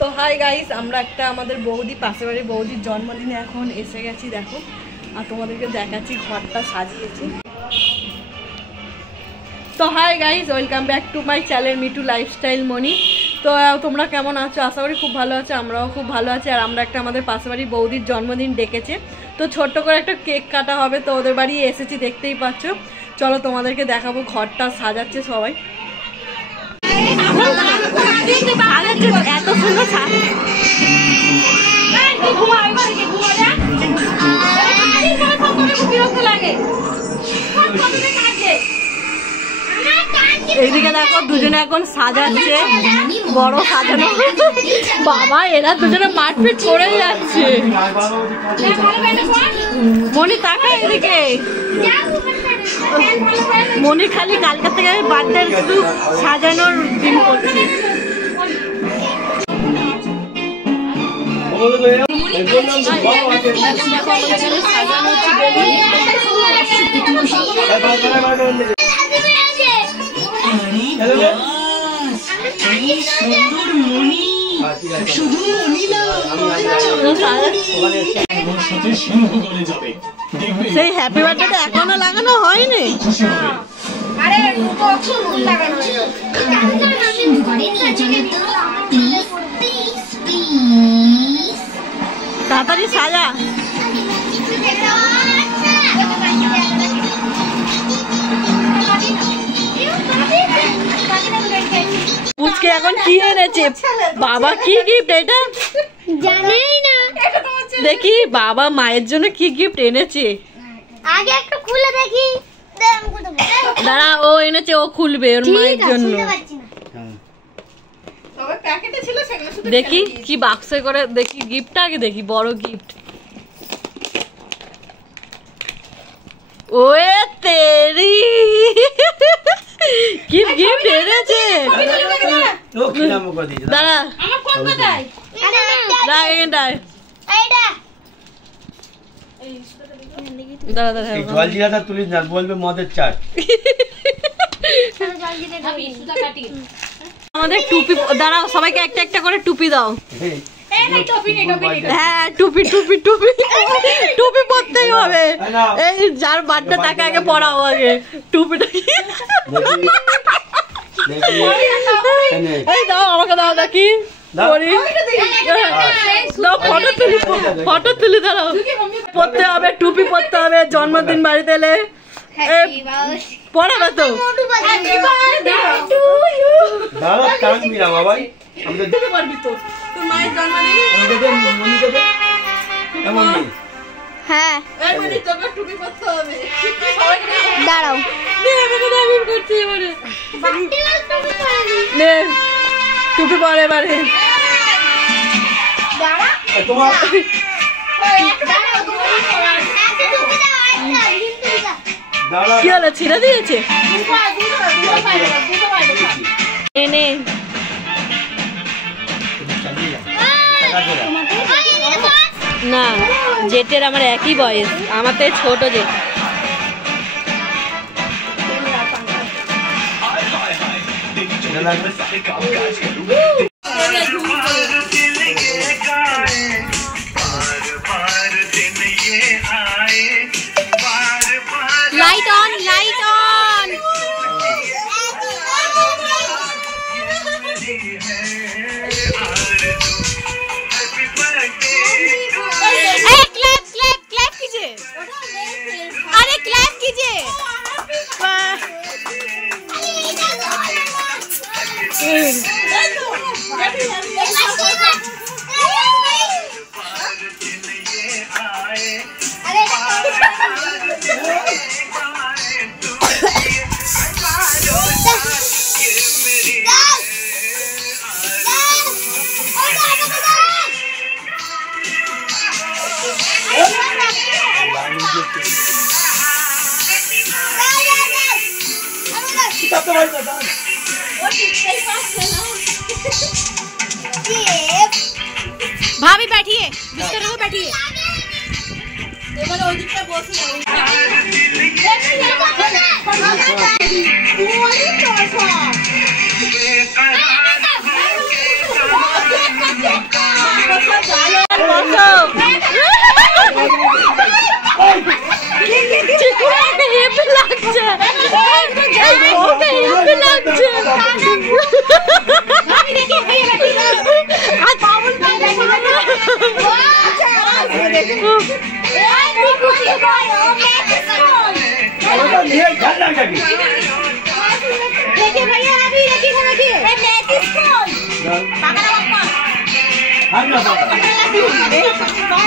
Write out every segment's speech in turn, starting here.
তো hi guys, আমরা একটা আমাদের বৌদি পাশের বাড়ির বৌদির জন্মদিনে এখন এসে গেছি। দেখো, আর তোমাদেরকে দেখাচ্ছি ঘরটা সাজিয়েছি। তো hi guys, welcome back to my channel Mitu lifestyle Moni. তো তোমরা কেমন আছো? আশা করি খুব ভালো আছো, আমরাও খুব ভালো আছি। আর আমরা একটা আমাদের পাশের বাড়ির বৌদির জন্মদিন ডেকেছে, তো ছোট্ট করে একটা কেক কাটা হবে। তো ওদের বাড়ি এসেছি, দেখতেই পাচ্ছ। চলো তোমাদেরকে দেখাবো ঘরটা সাজাচ্ছে সবাই। এত সুন্দর এইদিকে দেখো, দুজনে এখন সাজাচ্ছে, বড় সাজানো। বাবা, এরা দুজনে মারপিট করে যাচ্ছে। মনি তাকা এদিকে। মনি খালি কালকে থেকে বার্থডে শুধু সাজানোর দিন করছে। সেই হ্যাপি বার্থডে এখনো লাগানো হয়নি। তাড়াতাড়ি সাজা। পুচকে এখন কি এনেছে? বাবা কি গিফট এটা জানেই না। দেখি বাবা মায়ের জন্য কি গিফট এনেছে, আগে একটু খুলে দেখি। দাঁড়া, ও এনেছে, ও খুলবে ওর মায়ের জন্য। দেখি কি বাক্সে করে, দেখি গিফটটা আগে দেখি, বড় গিফট। ওয়ে তেরি, কি গিফট এনেছে। দাঁড়া, জলজিরাটা তুলিস না, বলবে মদের চাট। আমাদের টুপি, দাঁড়াও, সবাইকে একটা একটা করে টুপি দাও। হ্যাঁ, টুপি টুপি টুপি টুপি পরতেই হবে। এই যার বার্থডে তাকে আগে পরাও, আগে টুপিটা। এই দাও, আমাকে দাও, দেখি ফটো তুলি। দাঁড়াও, পরতে হবে, টুপি পরতে হবে জন্মদিন বাড়িতে এলে। পড়াবে তো। হ্যাঁ, দাঁড়াও, টুপি পরে এবারে। কি হলো, ছিঁড়ে দিয়েছে? না, জেটের আমার একই বয়স, আমার তো ছোট jet. Light on, light on. Clap कीजिए, अरे क्लैप कीजिए। भाभी बैठिए, बिस्तर में बैठिए।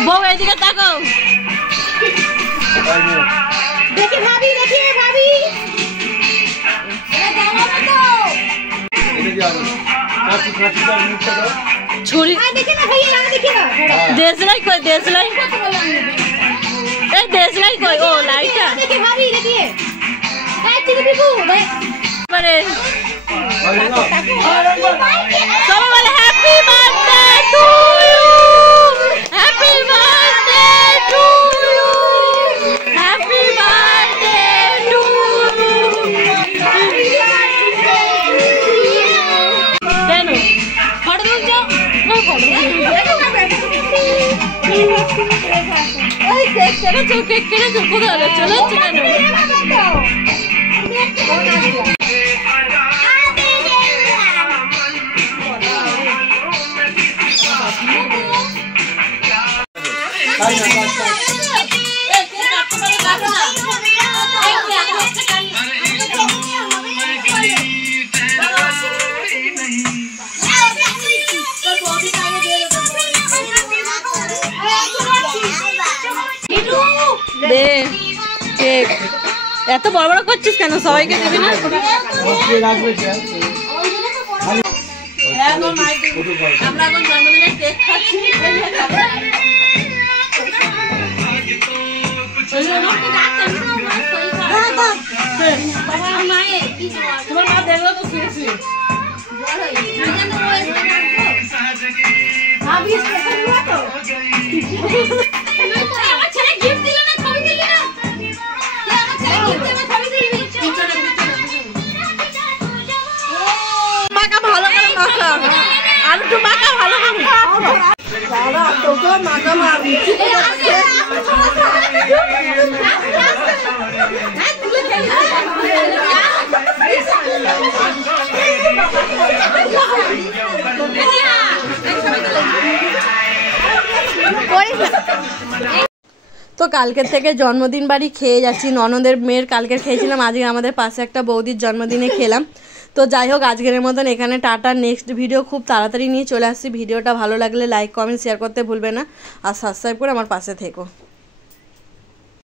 বউ এদিকে তাকাও। দেখি ভাবি, দেখি ভাবি। ছুরি দেখে না ভাইয়া, আমি দেখি না। দেশলাই কই, দেশলাই এই দেশলাই কই। ও লাইটটা দেখি ভাবি, দেখি। এই চিনি বিকু দেখ মানে সবাই বলে happy birthday to you, happy birthday to you, happy birthday to you. কেন ফটো তুলছো? এই কেক কেটেছো, কেক কেটেছো, কোথায় চলে যাচ্ছে কেন? দে কেক, এত বড় বড় করছিস কেন? সবাইকে দিবি না? আমরা এখন জন্মদিনের কেক খাচ্ছি। তোমার মা দেখলো তো শুয়ে শুয়ে। মাখা ভালো করে মাখা, আর একটু মাখা ভালো করে দাদা তোকে মাখা মারবি। তো কালকের থেকে জন্মদিন বাড়ি খেয়ে যাচ্ছি। ননদের মেয়ের কালকের খেয়েছিলাম, আজকে আমাদের পাশে একটা বৌদির জন্মদিনে খেলাম। তো যাই হোক আজকের মতন এখানে টাটা। নেক্সট ভিডিও খুব তাড়াতাড়ি নিয়ে চলে আসছি। ভিডিওটা ভালো লাগলে লাইক কমেন্ট শেয়ার করতে ভুলবে না, আর সাবস্ক্রাইব করে আমার পাশে থেকো।